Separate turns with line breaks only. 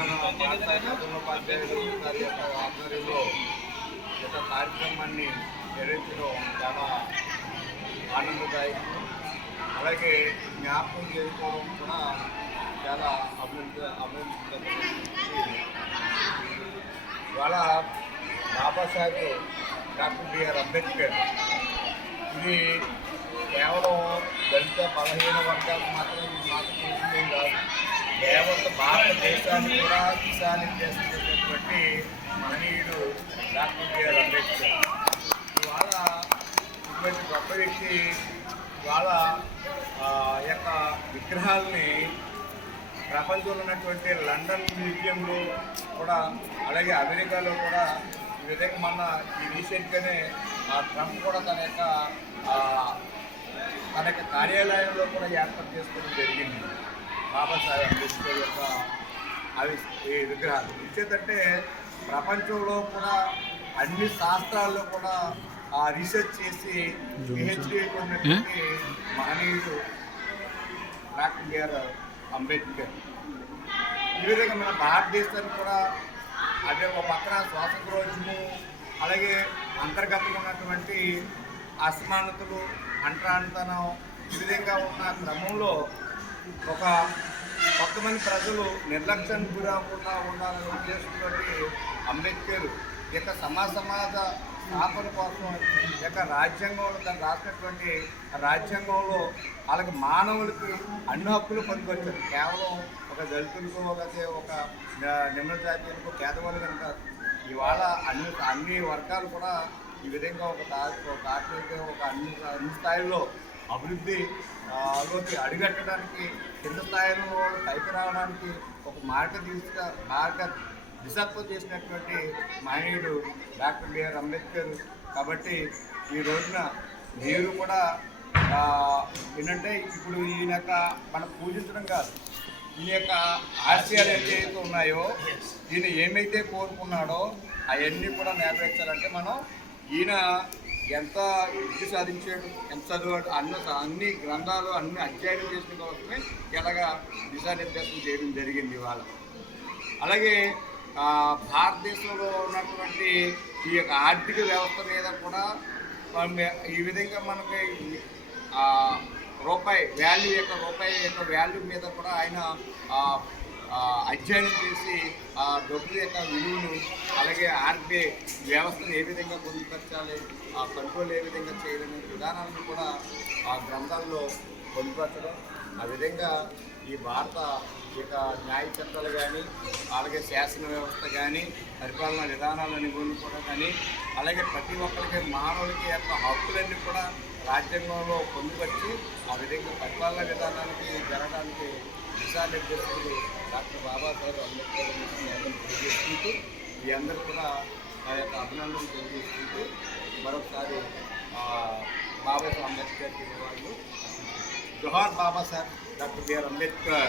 మన ఉపాధ్యాయులు గారి యొక్క ఆధ్వర్యంలో యొక్క కార్యక్రమాన్ని నిర్వహించడం చాలా ఆనందదాయకం. అలాగే జ్ఞాపకం చేసుకోవడం కూడా చాలా అభివృద్ధి అభివృద్ధి ఇవాళ బాబాసాహెబ్ డాక్టర్ బిఆర్ అంబేద్కర్ ఇది కేవలం దళిత బలహీన వర్గాలకు మాత్రం ఇది మాకు కాదు దేవత భారతదేశాన్ని కూడా దిశానిర్దేశం చేసినటువంటి మహనీయుడు డాక్టర్ బిఆర్ అంబేద్కర్. ఇవాళ ఇటువంటి గొప్ప వ్యక్తి ఇవాళ ఆ, యొక్క విగ్రహాలని ప్రపంచంలో ఉన్నటువంటి లండన్ మ్యూజియంలో కూడా అలాగే అమెరికాలో కూడా ఈ విధంగా మన ఈ రీసెంట్గానే ఆ ట్రంప్ కూడా తన యొక్క తన యొక్క కార్యాలయంలో కూడా ఏర్పాటు చేసుకోవడం జరిగింది. బాబాసాహెబ్ అంబేద్కర్ యొక్క అవి ఈ విగ్రహాలు. ఇచ్చేదంటే ప్రపంచంలో కూడా అన్ని శాస్త్రాల్లో కూడా ఆ రీసెర్చ్ చేసి పిహెచ్డి ఉన్నటువంటి మహనీయుడు డాక్టర్ బిఆర్ అంబేద్కర్. ఈ విధంగా మన భారతదేశానికి కూడా అదే ఒక పక్కన శ్వాసకోశము అలాగే అంతర్గతంగా ఉన్నటువంటి అసమానతలు అంటరానితనం ఈ విధంగా ఉన్న క్రమంలో ఒక కొంతమంది ప్రజలు నిర్లక్ష్యం గురకుండా ఉండాలనే ఉద్దేశంతో అంబేద్కర్ ఇక యొక్క సమాజ స్థాపన కోసం ఇక యొక్క రాజ్యాంగంలో తను రాసినటువంటి రాజ్యాంగంలో వాళ్ళకి మానవులకి అన్ని హక్కులు పొందుకొచ్చారు. కేవలం ఒక దళితులకు లేకపోతే ఒక నిమ్న జాతీయులకు పేదవాళ్ళు కనుక ఇవాళ అన్ని అన్ని వర్గాలు కూడా ఈ విధంగా ఒక దా- ఒక ఒక అన్ని అన్ని స్థాయిలో అభివృద్ధి లోకి అడుగట్టడానికి కింద స్థాయిలో వాళ్ళు పైకి రావడానికి ఒక మార్గ తీసుక మార్గ దిశత్వం చేసినటువంటి మహనీయుడు డాక్టర్ బిఆర్ అంబేద్కర్. కాబట్టి ఈ రోజున మీరు కూడా ఏంటంటే ఇప్పుడు ఈయన యొక్క మనం పూజించడం కాదు ఈయన యొక్క ఆశయాలు ఏదైతే ఉన్నాయో ఈయన ఏమైతే కోరుకున్నాడో అవన్నీ కూడా నెరవేర్చాలంటే మనం ఈయన ఎంత విద్య సాధించాడు ఎంత చదివాడు అన్న అన్ని గ్రంథాలు అన్ని అధ్యయనం చేసిన కోసమే ఇలాగా దిశానిర్దేశం చేయడం జరిగింది ఇవాళ. అలాగే భారతదేశంలో ఉన్నటువంటి ఈ యొక్క ఆర్థిక వ్యవస్థ మీద కూడా ఈ విధంగా మనకి రూపాయి వాల్యూ యొక్క రూపాయి యొక్క వాల్యూ మీద కూడా ఆయన అధ్యయనం చేసి ఆ డబ్బు యొక్క విలువను అలాగే ఆర్బీఐ వ్యవస్థను ఏ విధంగా పొందుపరచాలి ఆ కంట్రోల్ ఏ విధంగా చేయాలనే విధానాలను కూడా ఆ గ్రంథాల్లో పొందుపరచడం ఆ విధంగా ఈ భారత యొక్క న్యాయ చట్టాలు కానీ అలాగే శాసన వ్యవస్థ కానీ పరిపాలనా విధానాలని కూడా కానీ అలాగే ప్రతి ఒక్కరికి మానవులకి యొక్క హక్కులన్నీ కూడా రాజ్యాంగంలో పొందుపరిచి ఆ విధంగా పరిపాలనా విధానానికి జరగడానికి అధ్యక్షుడు డాక్టర్ బాబాసాహెబ్ అంబేద్కర్ తెలియజేసుకుంటూ మీ అందరూ కూడా ఆ యొక్క అభినందనలు తెలియజేసుకుంటూ మరొకసారి బాబాసాహెబ్ అంబేద్కర్ వాళ్ళు జోహార్ Babasaheb doctor B R Ambedkar.